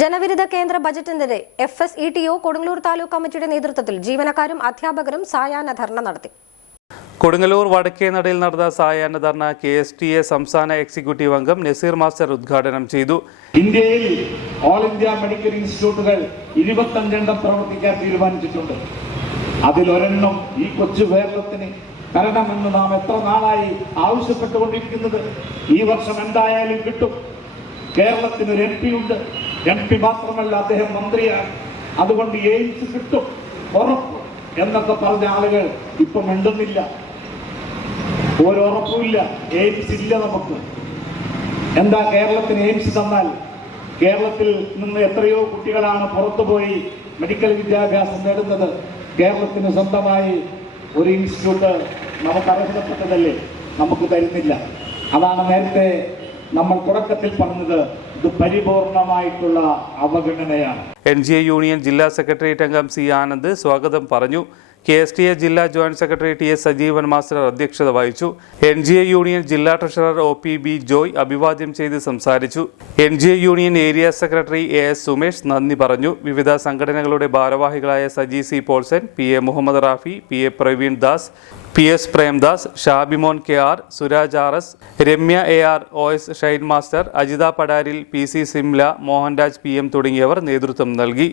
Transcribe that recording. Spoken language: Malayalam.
ജനവിരുദ്ധ കേന്ദ്ര ബജറ്റിനെതിരെ FSETO കൊടുങ്ങല്ലൂർ താലൂക്ക് കമ്മിറ്റിയുടെ നേതൃത്വത്തിൽ ജീവനക്കാരും അധ്യാപകരും സായാഹ്ന ധർണ നടത്തി. കൊടുങ്ങല്ലൂർ വടക്കേനടയിൽ നടന്ന സായാഹ്ന ധർണ KSTA സംസ്ഥാന എക്സിക്യൂട്ടീവ് അംഗം നസീർ മാസ്റ്റർ ഉദ്ഘാടനം ചെയ്തു. ഇന്ത്യയിൽ ഓൾ ഇന്ത്യ മെഡിക്കൽ ഇൻസ്റ്റിറ്റ്യൂട്ടുകൾ 25 പ്രവർത്തിക്കാൻ തീരുമാനിച്ചിട്ടുണ്ട്. അതിലൊരെണ്ണം ഈ കൊച്ചു കേരളത്തിന് തരണമെന്ന് നാം എത്ര നാളായി ആവശ്യപ്പെട്ടുകൊണ്ടിരിക്കുന്നത്. ഈ വർഷം എന്തായാലും കിട്ടും. കേരളത്തിന് ഒരു MP ഉണ്ട്. MP മാത്രമല്ല, അദ്ദേഹം മന്ത്രിയാണ്. അതുകൊണ്ട് എയിംസ് കിട്ടും ഉറപ്പ് എന്നൊക്കെ പറഞ്ഞ ആളുകൾ ഇപ്പൊ മിണ്ടുന്നില്ല. ഒരുറപ്പുമില്ല, എയിംസ് ഇല്ല നമുക്ക്. എന്താ കേരളത്തിന് എയിംസ് തന്നാൽ? കേരളത്തിൽ നിന്ന് എത്രയോ കുട്ടികളാണ് പുറത്തുപോയി മെഡിക്കൽ വിദ്യാഭ്യാസം നേടുന്നത്. കേരളത്തിന് സ്വന്തമായി ഒരു ഇൻസ്റ്റിറ്റ്യൂട്ട് നമുക്ക് അർഹതപ്പെട്ടതല്ലേ, നമുക്ക് തരുന്നില്ല. അതാണ് നേരത്തെ നമ്മൾ തുടക്കത്തിൽ പറഞ്ഞത്. ഇത് പരിപൂർണമായിട്ടുള്ള അവഗണനയാണ്. NGA യൂണിയൻ ജില്ലാ സെക്രട്ടേറിയറ്റ് അംഗം C. ആനന്ദ് സ്വാഗതം പറഞ്ഞു. KSTA ജില്ലാ joint secretary TS Sajeevan master അധ്യക്ഷത വഹിച്ചു. NGA യൂണിയൻ ജില്ലാ ട്രഷറർ OPB ജോയ് അഭിവാദ്യം ചെയ്ത് സംസാരിച്ചു. NGA union area secretary AS Sumesh നന്ദി പറഞ്ഞു. വിവിധ സംഘടനകളുടെ ഭാരവാഹികളായ Saji C. Paulson, PA Muhammad Rafi, PA Praveen Das, PS Premdas, Shabimon KR, Suraj RS, Ramya AR, OS Shine master, Ajitha Padaril, PC Simla, Mohanraj PM തുടങ്ങിയവർ നേതൃത്വം നൽകി.